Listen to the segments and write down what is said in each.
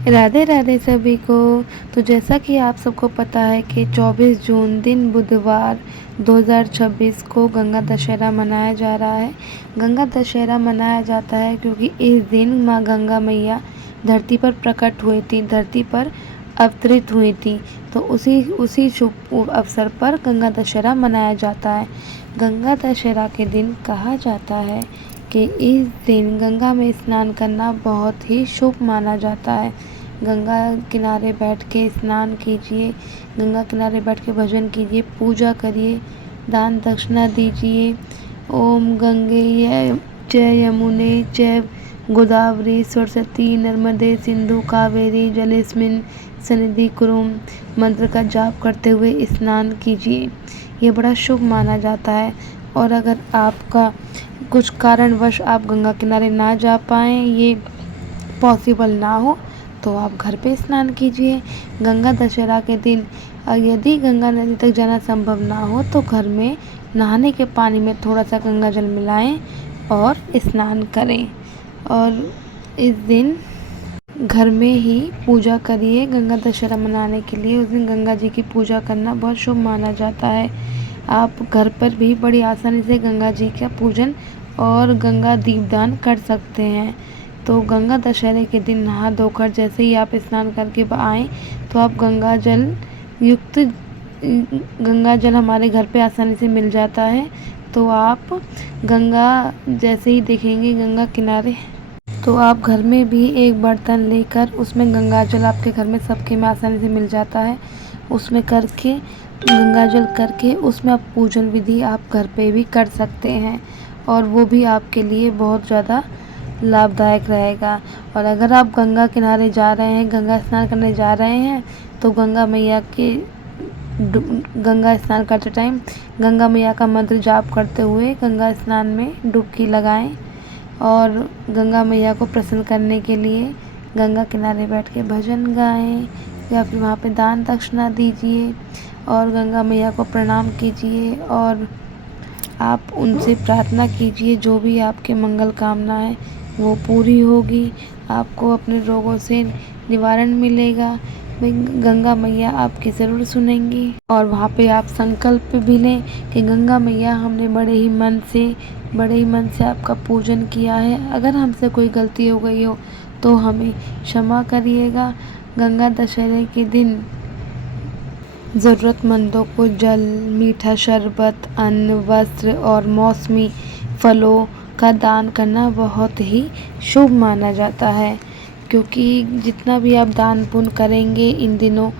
राधे राधे सभी को। तो जैसा कि आप सबको पता है कि 24 जून दिन बुधवार 2026 को गंगा दशहरा मनाया जा रहा है। गंगा दशहरा मनाया जाता है क्योंकि इस दिन माँ गंगा मैया धरती पर प्रकट हुई थी, धरती पर अवतरित हुई थी। तो उसी शुभ अवसर पर गंगा दशहरा मनाया जाता है। गंगा दशहरा के दिन कहा जाता है कि इस दिन गंगा में स्नान करना बहुत ही शुभ माना जाता है। गंगा किनारे बैठ के स्नान कीजिए, गंगा किनारे बैठ के भजन कीजिए, पूजा करिए, दान दक्षिणा दीजिए। ओम गंगे च यमुने चैव गोदावरी सरस्वती नर्मदे सिंधु कावेरी जलेस्मिन सन्निधि कुरुम मंत्र का जाप करते हुए स्नान कीजिए। ये बड़ा शुभ माना जाता है। और अगर आपका कुछ कारणवश आप गंगा किनारे ना जा पाएँ, ये पॉसिबल ना हो, तो आप घर पे स्नान कीजिए। गंगा दशहरा के दिन यदि गंगा नदी तक जाना संभव ना हो तो घर में नहाने के पानी में थोड़ा सा गंगा जल मिलाएं और स्नान करें। और इस दिन घर में ही पूजा करिए। गंगा दशहरा मनाने के लिए उस दिन गंगा जी की पूजा करना बहुत शुभ माना जाता है। आप घर पर भी बड़ी आसानी से गंगा जी का पूजन और गंगा दीपदान कर सकते हैं। तो गंगा दशहरे के दिन नहा धोकर जैसे ही आप स्नान करके आएँ तो आप गंगा जल हमारे घर पे आसानी से मिल जाता है। तो आप गंगा जैसे ही देखेंगे गंगा किनारे, तो आप घर में भी एक बर्तन लेकर उसमें गंगा जल आपके घर में सबके में आसानी से मिल जाता है। उसमें करके गंगा जल करके उसमें आप पूजन विधि आप घर पे भी कर सकते हैं और वो भी आपके लिए बहुत ज़्यादा लाभदायक रहेगा। और अगर आप गंगा किनारे जा रहे हैं, गंगा स्नान करने जा रहे हैं, तो गंगा मैया के गंगा स्नान करते टाइम गंगा मैया का मंत्र जाप करते हुए गंगा स्नान में डुबकी लगाएं और गंगा मैया को प्रसन्न करने के लिए गंगा किनारे बैठ के भजन गाएं या फिर वहाँ पे दान दक्षिणा दीजिए और गंगा मैया को प्रणाम कीजिए और आप उनसे प्रार्थना कीजिए। जो भी आपके मंगल कामना है वो पूरी होगी, आपको अपने रोगों से निवारण मिलेगा। गंगा मैया आपकी ज़रूर सुनेंगी। और वहाँ पे आप संकल्प भी लें कि गंगा मैया हमने बड़े ही मन से आपका पूजन किया है। अगर हमसे कोई गलती हो गई हो तो हमें क्षमा करिएगा। गंगा दशहरे के दिन ज़रूरतमंदों को जल, मीठा शरबत, अन्न, वस्त्र और मौसमी फलों का दान करना बहुत ही शुभ माना जाता है। क्योंकि जितना भी आप दान पुण्य करेंगे इन दिनों,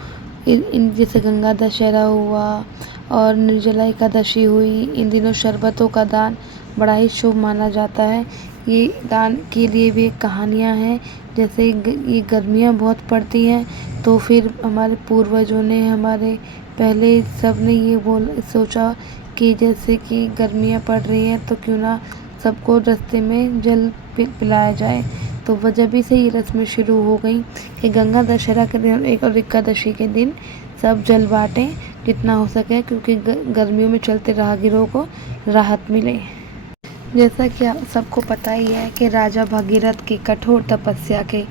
इन जैसे गंगा दशहरा हुआ और निर्जला एकादशी हुई, इन दिनों शरबतों का दान बड़ा ही शुभ माना जाता है। ये दान के लिए भी कहानियाँ हैं। जैसे ये गर्मियाँ बहुत पड़ती हैं तो फिर हमारे पूर्वजों ने, हमारे पहले सब ने ये सोचा कि जैसे कि गर्मियाँ पड़ रही हैं तो क्यों ना सबको रास्ते में जल पिलाया जाए। तो वजह से ये रस्में शुरू हो गई कि गंगा दशहरा के दिन एक और एकादशी के दिन सब जल बाँटें जितना हो सके, क्योंकि गर्मियों में चलते राहगीरों को राहत मिले। जैसा कि आप सबको पता ही है कि राजा भगीरथ की कठोर तपस्या के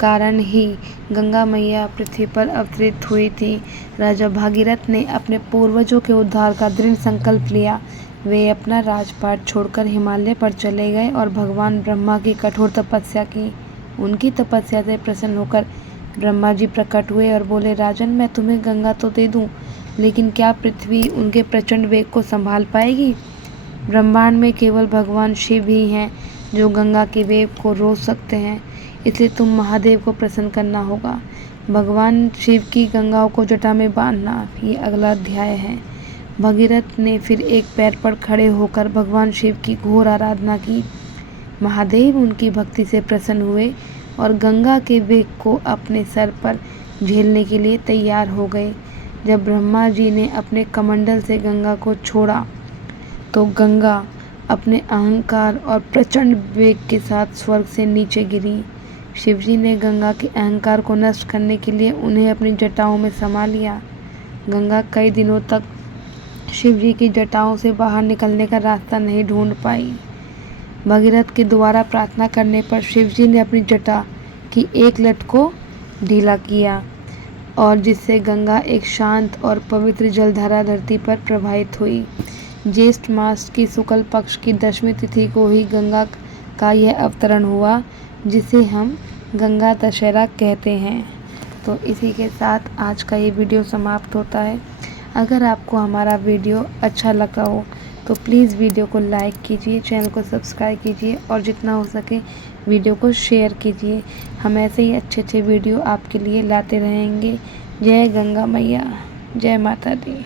कारण ही गंगा मैया पृथ्वी पर अवतरित हुई थी। राजा भागीरथ ने अपने पूर्वजों के उद्धार का दृढ़ संकल्प लिया। वे अपना राजपाट छोड़कर हिमालय पर चले गए और भगवान ब्रह्मा की कठोर तपस्या की। उनकी तपस्या से प्रसन्न होकर ब्रह्मा जी प्रकट हुए और बोले, राजन, मैं तुम्हें गंगा तो दे दूं, लेकिन क्या पृथ्वी उनके प्रचंड वेग को संभाल पाएगी? ब्रह्मांड में केवल भगवान शिव ही हैं जो गंगा के वेग को रोक सकते हैं, इसलिए तुम महादेव को प्रसन्न करना होगा। भगवान शिव की गंगाओं को जटा में बांधना, ये अगला अध्याय है। भगीरथ ने फिर एक पैर पर खड़े होकर भगवान शिव की घोर आराधना की। महादेव उनकी भक्ति से प्रसन्न हुए और गंगा के वेग को अपने सर पर झेलने के लिए तैयार हो गए। जब ब्रह्मा जी ने अपने कमंडल से गंगा को छोड़ा तो गंगा अपने अहंकार और प्रचंड वेग के साथ स्वर्ग से नीचे गिरी। शिवजी ने गंगा के अहंकार को नष्ट करने के लिए उन्हें अपनी जटाओं में समा लिया। गंगा कई दिनों तक शिवजी की जटाओं से बाहर निकलने का रास्ता नहीं ढूंढ पाई। भगीरथ के द्वारा प्रार्थना करने पर शिवजी ने अपनी जटा की एक लट को ढीला किया और जिससे गंगा एक शांत और पवित्र जलधारा धरती पर प्रवाहित हुई। ज्येष्ठ मास की शुक्ल पक्ष की 10वीं तिथि को ही गंगा का यह अवतरण हुआ, जिसे हम गंगा दशहरा कहते हैं। तो इसी के साथ आज का ये वीडियो समाप्त होता है। अगर आपको हमारा वीडियो अच्छा लगा हो तो प्लीज़ वीडियो को लाइक कीजिए, चैनल को सब्सक्राइब कीजिए और जितना हो सके वीडियो को शेयर कीजिए। हम ऐसे ही अच्छे वीडियो आपके लिए लाते रहेंगे। जय गंगा मैया, जय माता दी।